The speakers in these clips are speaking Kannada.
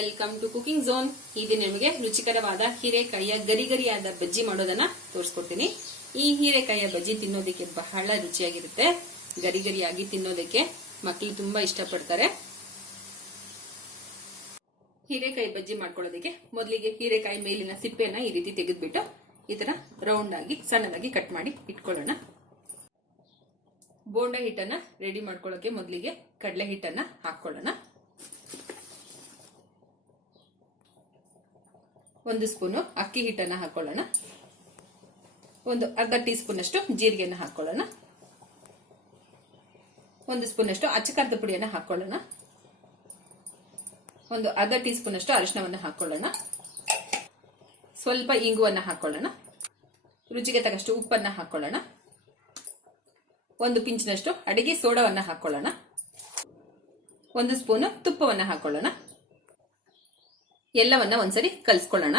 Welcome to cooking zone. ಈ ದಿನ ನಿಮಗೆ ರುಚಿಕರವಾದ ಹೀರೆಕಾಯಿಯ ಗರಿ ಗರಿಯಾದ ಬಜ್ಜಿ ಮಾಡೋದನ್ನ ತೋರಿಸ್ಕೊಡ್ತೀನಿ. ಈ ಹೀರೆಕಾಯಿಯ ಬಜ್ಜಿ ತಿನ್ನೋದಕ್ಕೆ ಬಹಳ ರುಚಿಯಾಗಿರುತ್ತೆ. ಗರಿ ಗರಿಯಾಗಿ ತಿನ್ನೋದಕ್ಕೆ ಮಕ್ಕಳು ತುಂಬಾ ಇಷ್ಟಪಡ್ತಾರೆ. ಹೀರೆಕಾಯಿ ಬಜ್ಜಿ ಮಾಡ್ಕೊಳ್ಳೋದಕ್ಕೆ ಮೊದಲಿಗೆ ಹೀರೆಕಾಯಿ ಮೇಲಿನ ಸಿಪ್ಪೆನ ಈ ರೀತಿ ತೆಗೆದ್ಬಿಟ್ಟು ಈ ತರ ರೌಂಡ್ ಆಗಿ, ಸಣ್ಣದಾಗಿ ಕಟ್ ಮಾಡಿ ಇಟ್ಕೊಳ್ಳೋಣ. ಬೋಂಡ ಹಿಟ್ಟನ್ನ ರೆಡಿ ಮಾಡ್ಕೊಳ್ಳೋಕೆ ಮೊದಲಿಗೆ ಕಡಲೆ ಹಿಟ್ಟನ್ನ ಹಾಕೊಳ್ಳೋಣ ಒಂದು ಸ್ಪೂನು ಅಕ್ಕಿ ಹಿಟ್ಟನ್ನ ಹಾಕೊಳ್ಳೋಣ. ಒಂದು ಅರ್ಧ ಟೀ ಸ್ಪೂನ್ ಅಷ್ಟು ಜೀರಿಗೆನ ಹಾಕೊಳ್ಳೋಣ. ಒಂದು ಸ್ಪೂನಷ್ಟು ಅಚ್ಚಕಾರದ ಪುಡಿಯನ್ನ ಹಾಕೊಳ್ಳೋಣ. ಒಂದು ಅರ್ಧ ಟೀ ಸ್ಪೂನ್ ಅಷ್ಟು ಅರಿಶಿನವನ್ನ ಹಾಕೊಳ್ಳೋಣ. ಸ್ವಲ್ಪ ಇಂಗುವನ್ನ ಹಾಕೊಳ್ಳೋಣ. ರುಚಿಗೆ ತಕ್ಕಷ್ಟು ಉಪ್ಪನ್ನ ಹಾಕೊಳ್ಳೋಣ. ಒಂದು ಪಿಂಚಿನಷ್ಟು ಅಡಿಗೆ ಸೋಡವನ್ನು ಹಾಕೊಳ್ಳೋಣ. ಒಂದು ಸ್ಪೂನು ತುಪ್ಪವನ್ನ ಹಾಕೊಳ್ಳೋಣ. ಎಲ್ಲವನ್ನ ಒಂದ್ಸರಿ ಕಲಿಸ್ಕೊಳ್ಳೋಣ.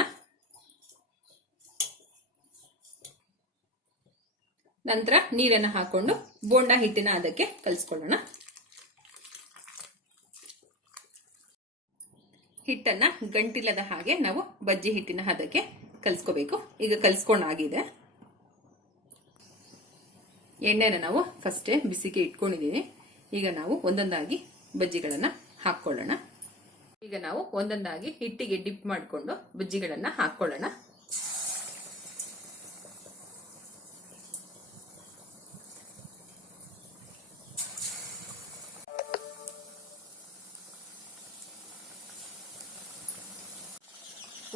ನಂತರ ನೀರನ್ನು ಹಾಕೊಂಡು ಬೋಂಡ ಹಿಟ್ಟಿನ ಅದಕ್ಕೆ ಕಲಿಸ್ಕೊಳ್ಳೋಣ. ಹಿಟ್ಟನ್ನ ಗಂಟಿಲ್ಲದ ಹಾಗೆ ನಾವು ಬಜ್ಜಿ ಹಿಟ್ಟಿನ ಹದಕ್ಕೆ ಕಲಿಸ್ಕೋಬೇಕು. ಈಗ ಕಲಿಸ್ಕೊಂಡಾಗಿದೆ ಎಣ್ಣೆನ ನಾವು ಫಸ್ಟೇ ಬಿಸಿಗೆ ಇಟ್ಕೊಂಡಿದ್ದೀನಿ ಈಗ ನಾವು ಒಂದೊಂದಾಗಿ ಬಜ್ಜಿಗಳನ್ನು ಹಾಕೊಳ್ಳೋಣ ಈಗ ನಾವು ಒಂದೊಂದಾಗಿ ಹಿಟ್ಟಿಗೆ ಡಿಪ್ ಮಾಡಿಕೊಂಡು ಬಜ್ಜಿಗಳನ್ನು ಹಾಕೊಳ್ಳೋಣ.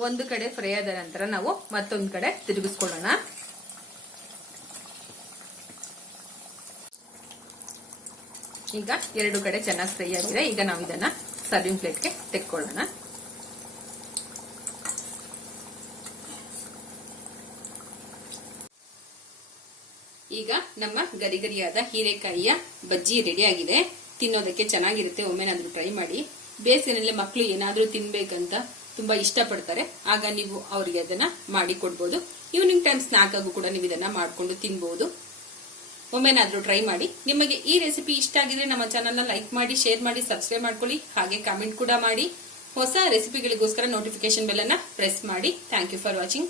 ಒಂದು ಕಡೆ ಫ್ರೈ ಆದ ನಂತರ ನಾವು ಮತ್ತೊಂದು ಕಡೆ ತಿರುಗಿಸ್ಕೊಳ್ಳೋಣ. ಈಗ ಎರಡು ಕಡೆ ಚೆನ್ನಾಗಿ ಫ್ರೈ ಆಗಿದೆ ಈಗ ನಾವು ಇದನ್ನ ಸರ್ವಿಂಗ್ ಪ್ಲೇಟ್ಗೆ ತೆಕ್ಕೊಳ್ಳೋಣ. ಈಗ ನಮ್ಮ ಗರಿಗರಿಯಾದ ಹೀರೆಕಾಯಿಯ ಬಜ್ಜಿ ರೆಡಿ ಆಗಿದೆ. ತಿನ್ನೋದಕ್ಕೆ ಚೆನ್ನಾಗಿರುತ್ತೆ, ಒಮ್ಮೆನಾದ್ರೂ ಟ್ರೈ ಮಾಡಿ. ಬೇಸಿಗೆನಲ್ಲಿ ಮಕ್ಕಳು ಏನಾದ್ರೂ ತಿನ್ಬೇಕಂತ ತುಂಬಾ ಇಷ್ಟಪಡ್ತಾರೆ. ಆಗ ನೀವು ಅವರಿಗೆ ಅದನ್ನ ಮಾಡಿ ಕೊಡ್ಬೋದು. ಈವ್ನಿಂಗ್ ಟೈಮ್ ಸ್ನಾಕ್ ಆಗು ಕೂಡ ನೀವು ಇದನ್ನ ಮಾಡ್ಕೊಂಡು ತಿನ್ಬಹುದು ಒಮ್ಮೆನಾದ್ರೂ ಟ್ರೈ ಮಾಡಿ. ನಿಮಗೆ ಈ ರೆಸಿಪಿ ಇಷ್ಟ ಆಗಿದ್ರೆ ನಮ್ಮ ಚಾನಲ್ನ ಲೈಕ್ ಮಾಡಿ ಶೇರ್ ಮಾಡಿ ಸಬ್ಸ್ಕ್ರೈಬ್ ಮಾಡ್ಕೊಳ್ಳಿ. ಹಾಗೆ ಕಾಮೆಂಟ್ ಕೂಡ ಮಾಡಿ. ಹೊಸ ರೆಸಿಪಿಗಳಿಗೋಸ್ಕರ ನೋಟಿಫಿಕೇಶನ್ ಬೆಲ್ ಅನ್ನ ಪ್ರೆಸ್ ಮಾಡಿ. Thank you for watching